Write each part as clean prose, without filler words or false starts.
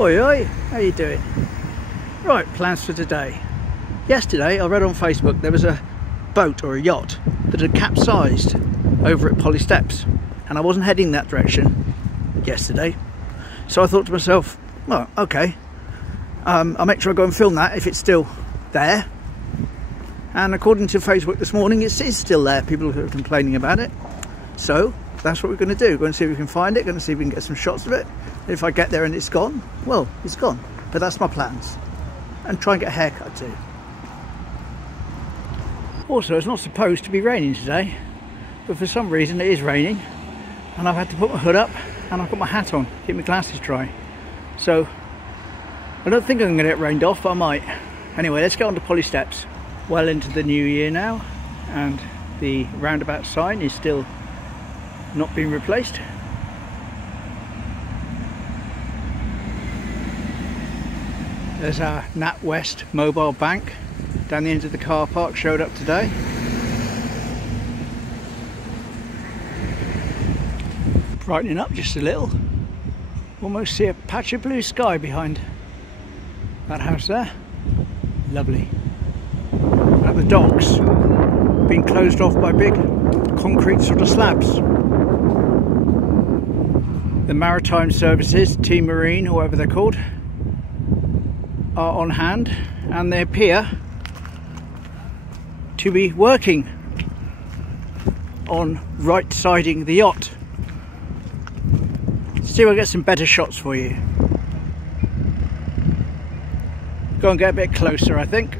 Oi oi, how you doing? Right, plans for today. Yesterday I read on Facebook there was a boat or a yacht that had capsized over at Polly Steps, and I wasn't heading that direction yesterday, so I thought to myself, well, okay, I'll make sure I go and film that if it's still there. And according to Facebook this morning, it is still there. People are complaining about it, so that's what we're going to do. Go and see if we can find it, going to see if we can get some shots of it. If I get there and it's gone, well, it's gone. But that's my plans. And try and get a haircut too. Also, it's not supposed to be raining today, but for some reason it is raining, and I've had to put my hood up and I've got my hat on, keep my glasses dry. So I don't think I'm going to get rained off, but I might. Anyway, let's get on to Polly Steps. Well into the new year now, and the roundabout sign is still not being replaced. There's our NatWest mobile bank down the end of the car park, showed up today. Brightening up just a little. Almost see a patch of blue sky behind that house there. Lovely. At the docks, being closed off by big concrete sort of slabs. The maritime services, Team Marine, or whatever they're called, are on hand, and they appear to be working on right-siding the yacht. See if I get some better shots for you. Go and get a bit closer, I think.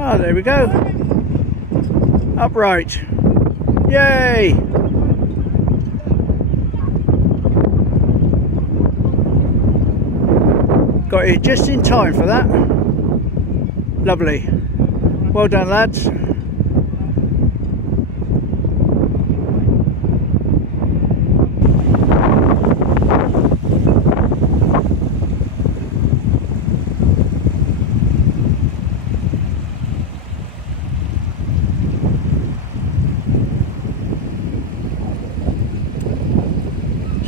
Ah, there we go. Upright. Yay! Got here just in time for that. Lovely. Well done, lads.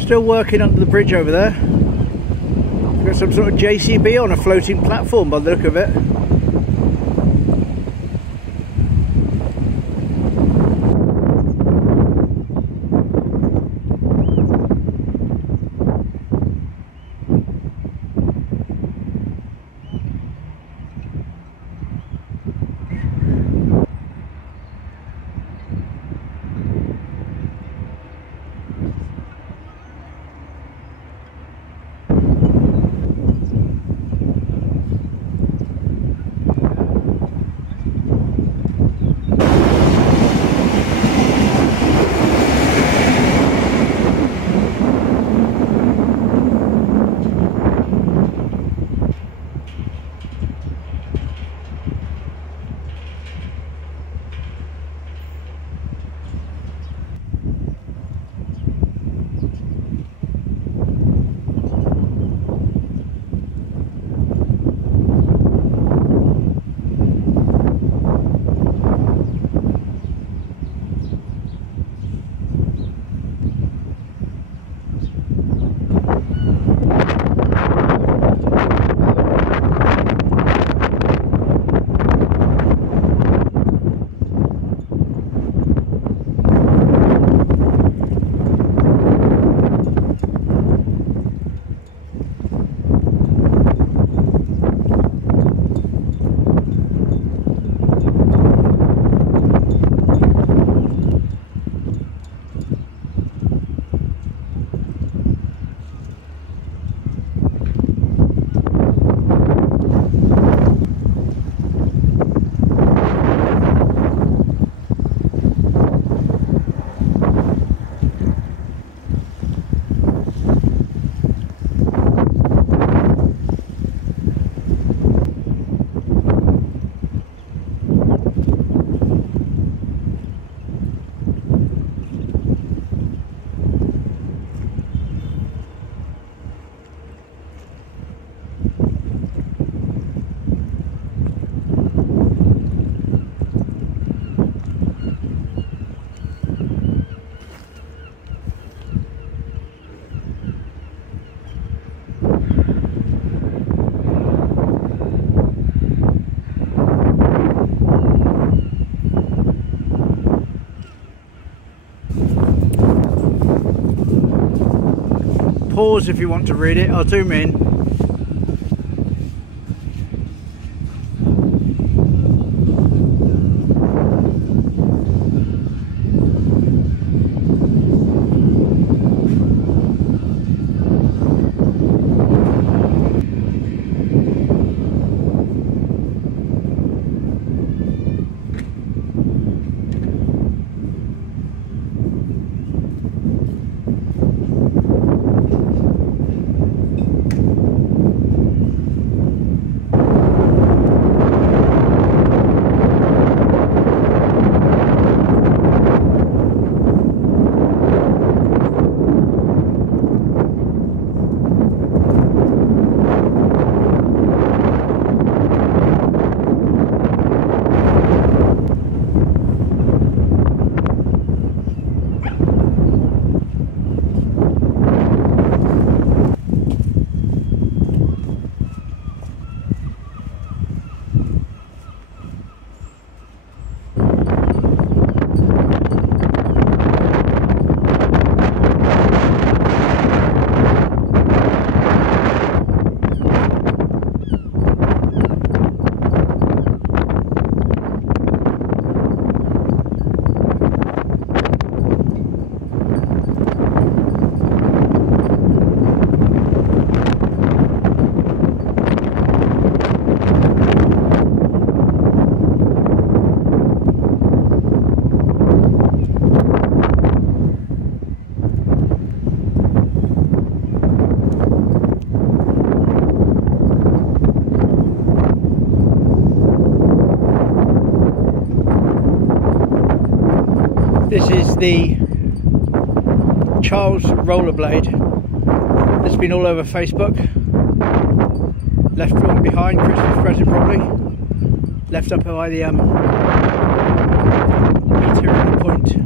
Still working under the bridge over there. Got some sort of JCB on a floating platform by the look of it. pause if you want to read it. I'll zoom in. This is the Charles rollerblade that's been all over Facebook. Left one behind, Christmas present probably. Left up by the meter at the point.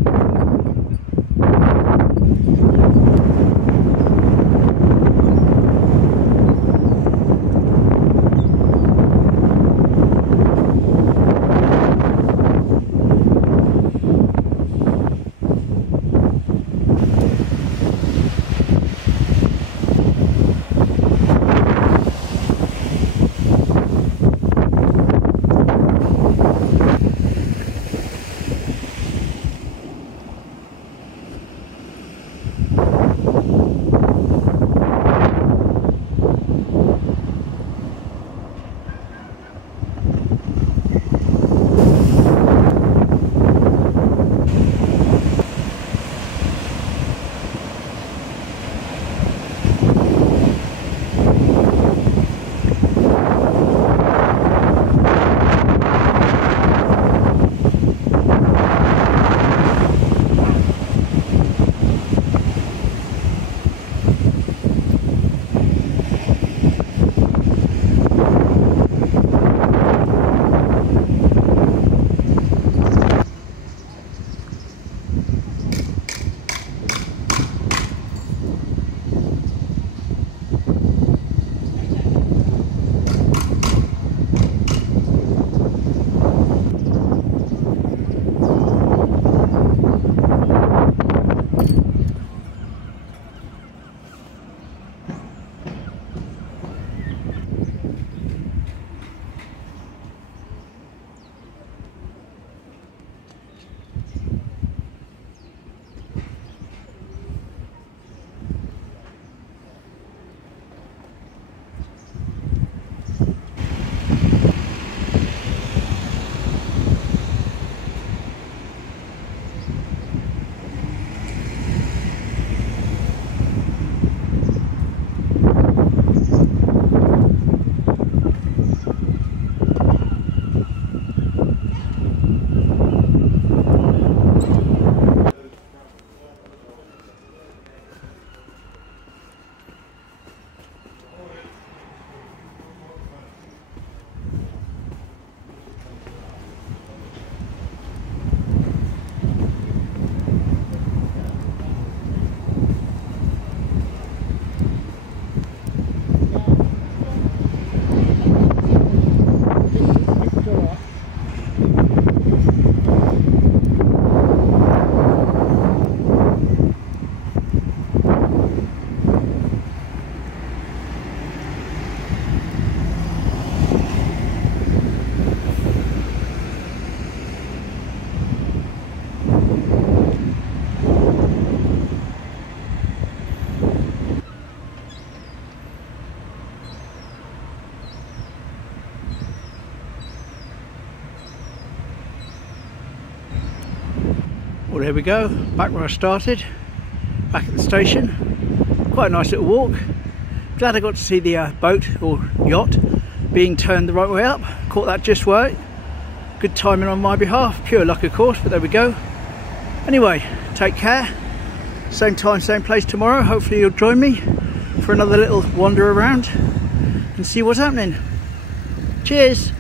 Well, there we go, back where I started, back at the station. Quite a nice little walk. Glad I got to see the boat or yacht being turned the right way up. Caught that just right. Good timing on my behalf. Pure luck, of course, but there we go. Anyway, take care. Same time, same place tomorrow. Hopefully you'll join me for another little wander around and see what's happening. Cheers.